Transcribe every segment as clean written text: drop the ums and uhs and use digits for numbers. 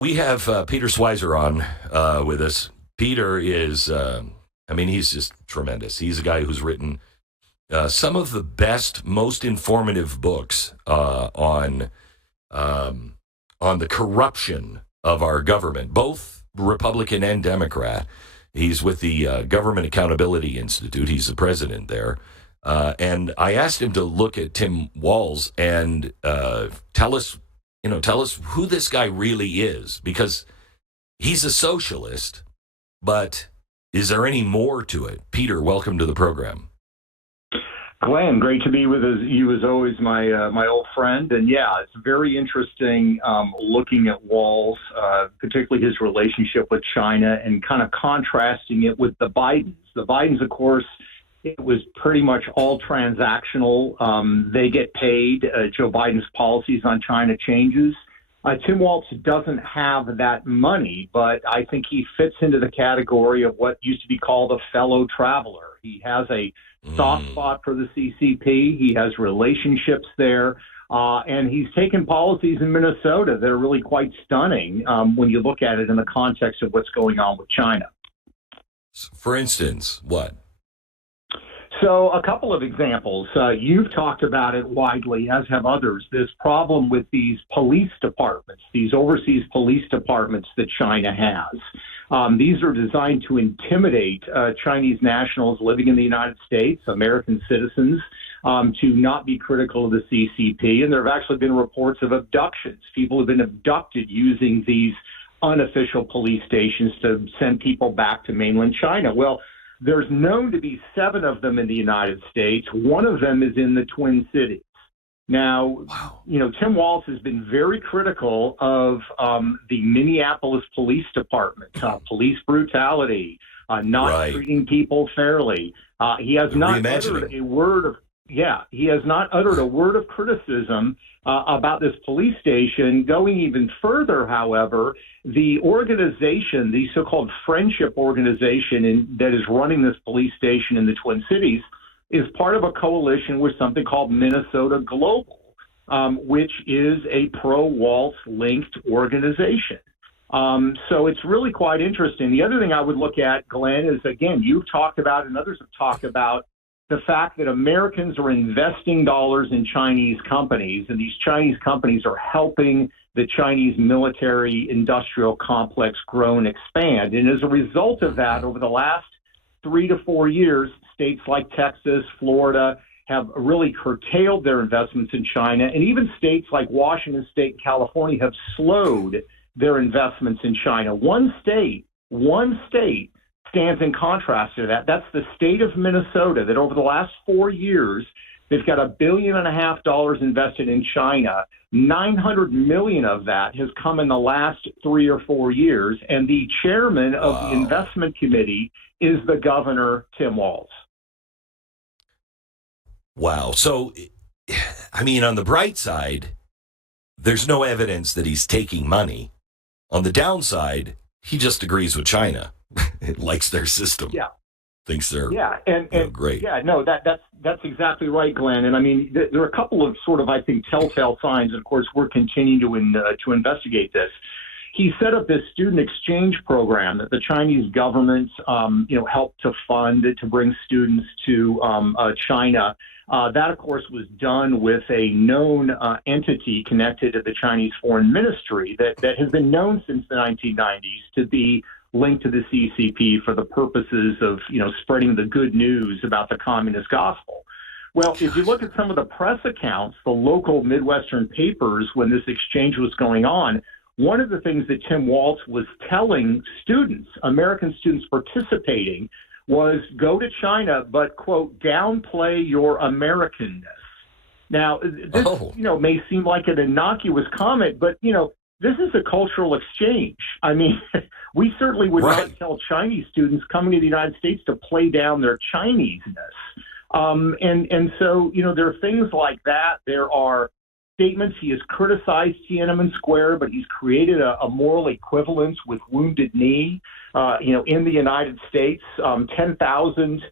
We have Peter Schweizer on with us. Peter is, he's just tremendous. He's a guy who's written some of the best, most informative books on the corruption of our government, both Republican and Democrat. He's with the Government Accountability Institute. He's the president there. And I asked him to look at Tim Walz and tell us who this guy really is, because he's a socialist, but is there any more to it? Peter, welcome to the program. Glenn, great to be with you as always, my old friend. And yeah, it's very interesting looking at Walz, particularly his relationship with China, and kind of contrasting it with the Bidens. The Bidens, of course, it was pretty much all transactional. They get paid. Joe Biden's policies on China changes. Tim Walz doesn't have that money, but I think he fits into the category of what used to be called a fellow traveler. He has a soft spot for the CCP. He has relationships there. And he's taken policies in Minnesota that are really quite stunning when you look at it in the context of what's going on with China. For instance, what? So a couple of examples. You've talked about it widely, as have others, this problem with these police departments, these overseas police departments that China has. These are designed to intimidate Chinese nationals living in the United States, American citizens, to not be critical of the CCP. And there have actually been reports of abductions. People have been abducted using these unofficial police stations to send people back to mainland China. Well, there's known to be 7 of them in the United States. One of them is in the Twin Cities. Now, Tim Walz has been very critical of the Minneapolis Police Department, police brutality, not treating people fairly. He has not uttered a word of criticism about this police station. Going even further, however, the organization, the so-called friendship organization that is running this police station in the Twin Cities, is part of a coalition with something called Minnesota Global, which is a pro-Walz linked organization. So it's really quite interesting. The other thing I would look at, Glenn, is, again, you've talked about and others have talked about the fact that Americans are investing dollars in Chinese companies, and these Chinese companies are helping the Chinese military industrial complex grow and expand. And as a result of that, over the last 3 to 4 years, states like Texas, Florida have really curtailed their investments in China. And even states like Washington State and California have slowed their investments in China. One state stands in contrast to that. That's the state of Minnesota, that over the last 4 years, they've got $1.5 billion invested in China. 900 million of that has come in the last 3 or 4 years. And the chairman of the investment committee is the governor, Tim Walz. Wow. So, on the bright side, there's no evidence that he's taking money. On the downside, he just agrees with China. It likes their system. Yeah. Thinks they're great. Yeah, no, that's exactly right, Glenn. And there are a couple of sort of, I think, telltale signs. And of course, we're continuing to investigate this. He set up this student exchange program that the Chinese government, helped to fund to bring students to China. That, of course, was done with a known entity connected to the Chinese Foreign Ministry that has been known since the 1990s to be linked to the CCP for the purposes of, spreading the good news about the communist gospel. Well, if you look at some of the press accounts, the local Midwestern papers, when this exchange was going on, one of the things that Tim Walz was telling students, American students participating, was go to China, but, quote, downplay your Americanness. Now, this, may seem like an innocuous comment, but, this is a cultural exchange. We certainly would not tell Chinese students coming to the United States to play down their Chineseness. And so, there are things like that. There are statements. He has criticized Tiananmen Square, but he's created a moral equivalence with Wounded Knee. In the United States, 10,000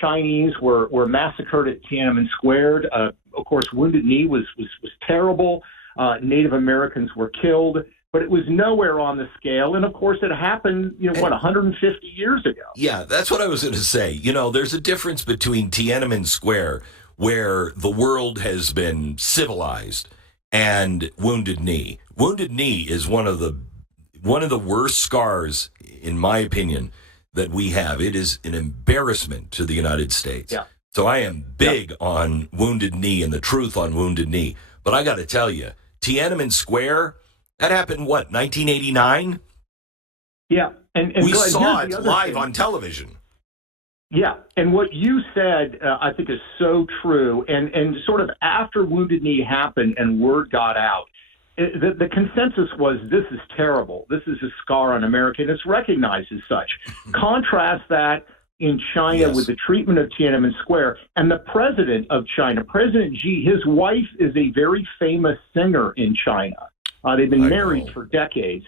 Chinese were massacred at Tiananmen Square. Of course, Wounded Knee was terrible. Native Americans were killed. but it was nowhere on the scale. And of course, it happened, 150 years ago. Yeah, that's what I was going to say. There's a difference between Tiananmen Square, where the world has been civilized, and Wounded Knee. Wounded Knee is one of the worst scars, in my opinion, that we have. It is an embarrassment to the United States. Yeah. So I am big on Wounded Knee and the truth on Wounded Knee. But I got to tell you, Tiananmen Square, that happened, 1989? Yeah. And we Glenn, saw it live on television. Yeah, and what you said, I think, is so true. And sort of after Wounded Knee happened and word got out, the consensus was, this is terrible. This is a scar on America, and it's recognized as such. Contrast that in China with the treatment of Tiananmen Square. And the president of China, President Xi, his wife is a very famous singer in China. They've been married for decades.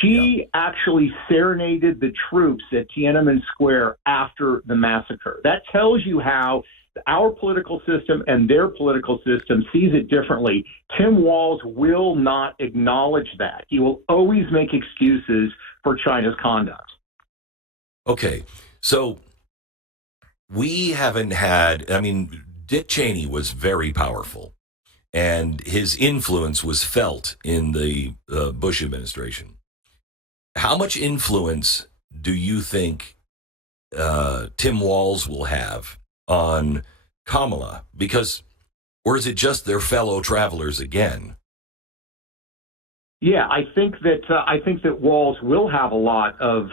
She actually serenaded the troops at Tiananmen Square after the massacre. That tells you how our political system and their political system sees it differently. Tim Walz will not acknowledge that. He will always make excuses for China's conduct. Okay, so we haven't had, Dick Cheney was very powerful, and his influence was felt in the Bush administration. How much influence do you think Tim Walz will have on Kamala? Or is it just their fellow travelers again? Yeah, I think that Walz will have a lot of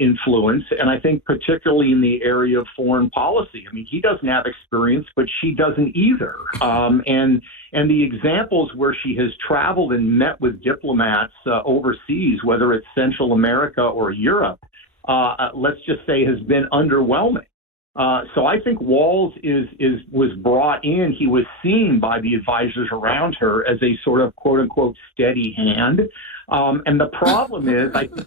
influence, and I think particularly in the area of foreign policy. He doesn't have experience, but she doesn't either. And the examples where she has traveled and met with diplomats overseas, whether it's Central America or Europe, let's just say, has been underwhelming. So I think Walz was brought in. He was seen by the advisors around her as a sort of quote unquote steady hand. And the problem is, I think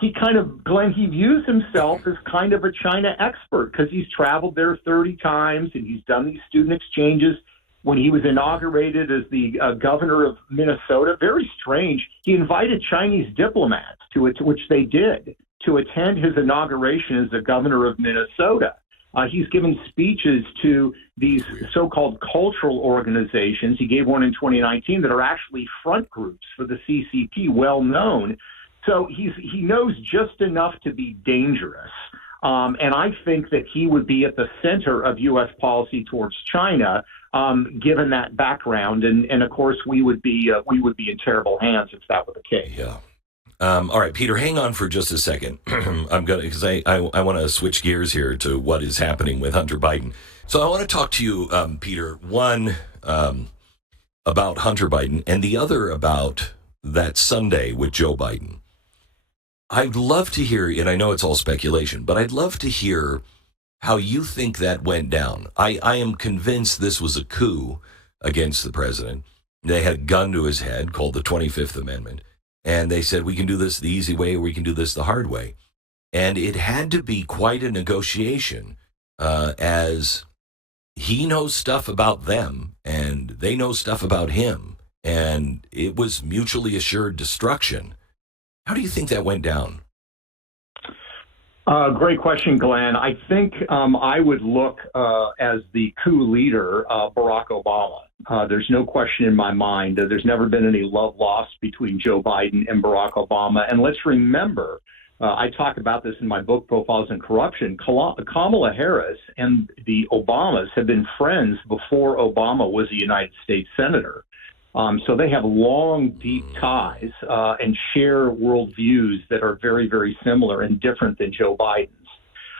he kind of, Glenn, he views himself as kind of a China expert because he's traveled there 30 times and he's done these student exchanges. When he was inaugurated as the governor of Minnesota, very strange, he invited Chinese diplomats to it, which they did, to attend his inauguration as the governor of Minnesota. He's given speeches to these so-called cultural organizations. He gave one in 2019 that are actually front groups for the CCP, well known. So he knows just enough to be dangerous. And I think that he would be at the center of U.S. policy towards China, given that background. And of course, we would be in terrible hands if that were the case. Yeah. All right, Peter, hang on for just a second. Because I want to switch gears here to what is happening with Hunter Biden. So I want to talk to you, Peter, one about Hunter Biden and the other about that Sunday with Joe Biden. I'd love to hear, and I know it's all speculation, but I'd love to hear how you think that went down. I am convinced this was a coup against the president. They had a gun to his head called the 25th Amendment. And they said, we can do this the easy way or we can do this the hard way. And it had to be quite a negotiation as he knows stuff about them and they know stuff about him. And it was mutually assured destruction. How do you think that went down? Great question, Glenn. I think I would look as the coup leader, Barack Obama. There's no question in my mind that there's never been any love lost between Joe Biden and Barack Obama. And let's remember, I talk about this in my book, Profiles in Corruption, Kamala Harris and the Obamas have been friends before Obama was a United States senator. So they have long, deep ties and share worldviews that are very, very similar and different than Joe Biden's.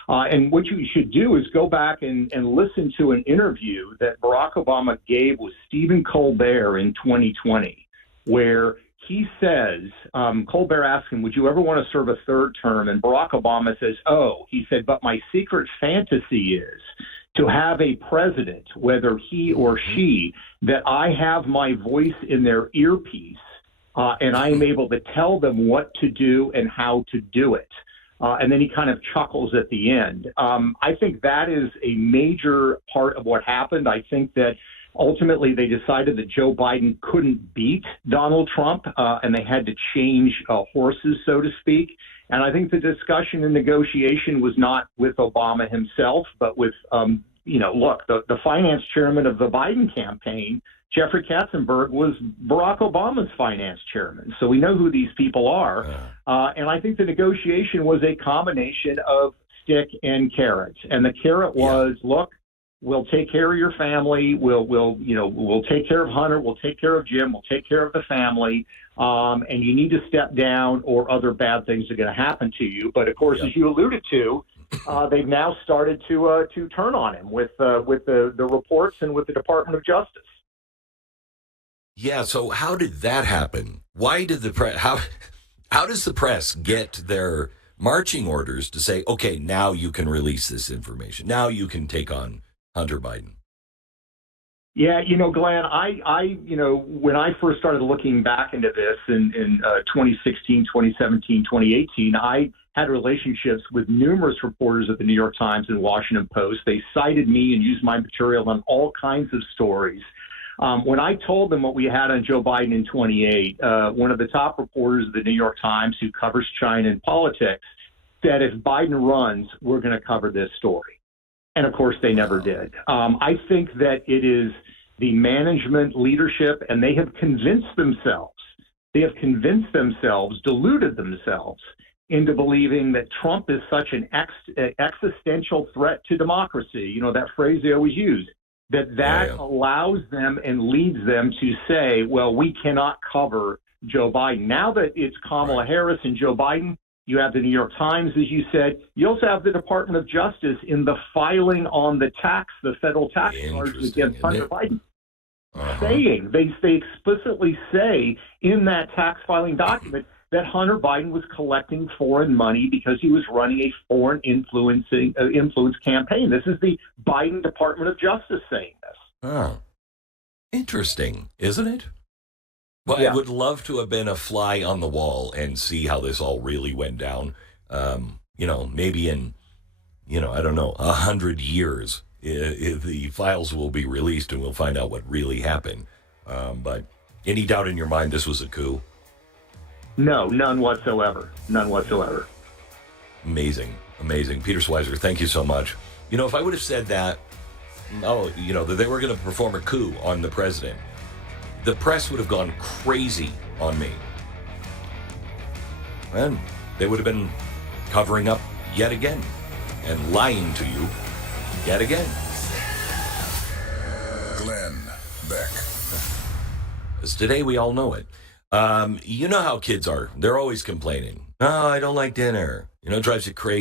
And what you should do is go back and listen to an interview that Barack Obama gave with Stephen Colbert in 2020, where he says, Colbert asked him, would you ever want to serve a third term? And Barack Obama says, he said, but my secret fantasy is to have a president, whether he or she, that I have my voice in their earpiece and I am able to tell them what to do and how to do it. And then he kind of chuckles at the end. I think that is a major part of what happened. I think that Ultimately, they decided that Joe Biden couldn't beat Donald Trump, and they had to change horses, so to speak. And I think the discussion and negotiation was not with Obama himself, but with, look, the finance chairman of the Biden campaign, Jeffrey Katzenberg, was Barack Obama's finance chairman. So we know who these people are. And I think the negotiation was a combination of stick and carrot. And the carrot was, look, we'll take care of your family. We'll take care of Hunter. We'll take care of Jim. We'll take care of the family. And you need to step down, or other bad things are going to happen to you. But of course, as you alluded to, they've now started to turn on him with the reports and with the Department of Justice. Yeah. So how did that happen? Why did the press? How does the press get their marching orders to say, okay, now you can release this information. Now you can take on Hunter Biden? Yeah, Glenn, I when I first started looking back into this in 2016, 2017, 2018, I had relationships with numerous reporters at the New York Times and Washington Post. They cited me and used my material on all kinds of stories. When I told them what we had on Joe Biden in 28, one of the top reporters of the New York Times, who covers China and politics, said, if Biden runs, we're going to cover this story. And of course, they never did. I think that it is the management leadership, and they have convinced themselves, deluded themselves into believing that Trump is such an existential threat to democracy. That phrase they always use, that allows them and leads them to say, well, we cannot cover Joe Biden. Now that it's Kamala Harris and Joe Biden, you have the New York Times, as you said. You also have the Department of Justice in the filing on the federal tax charges against Hunter Biden, saying, they explicitly say in that tax filing document that Hunter Biden was collecting foreign money because he was running a foreign influence campaign. This is the Biden Department of Justice saying this. Oh, interesting, isn't it? Well, I would love to have been a fly on the wall and see how this all really went down. Maybe in, 100 years, the files will be released and we'll find out what really happened. But any doubt in your mind this was a coup? No, none whatsoever. None whatsoever. Amazing. Peter Schweizer, thank you so much. If I would have said that, that they were going to perform a coup on the president, the press would have gone crazy on me. And they would have been covering up yet again and lying to you yet again. Glenn Beck. As today we all know it. You know how kids are. They're always complaining. Oh, I don't like dinner. It drives you crazy.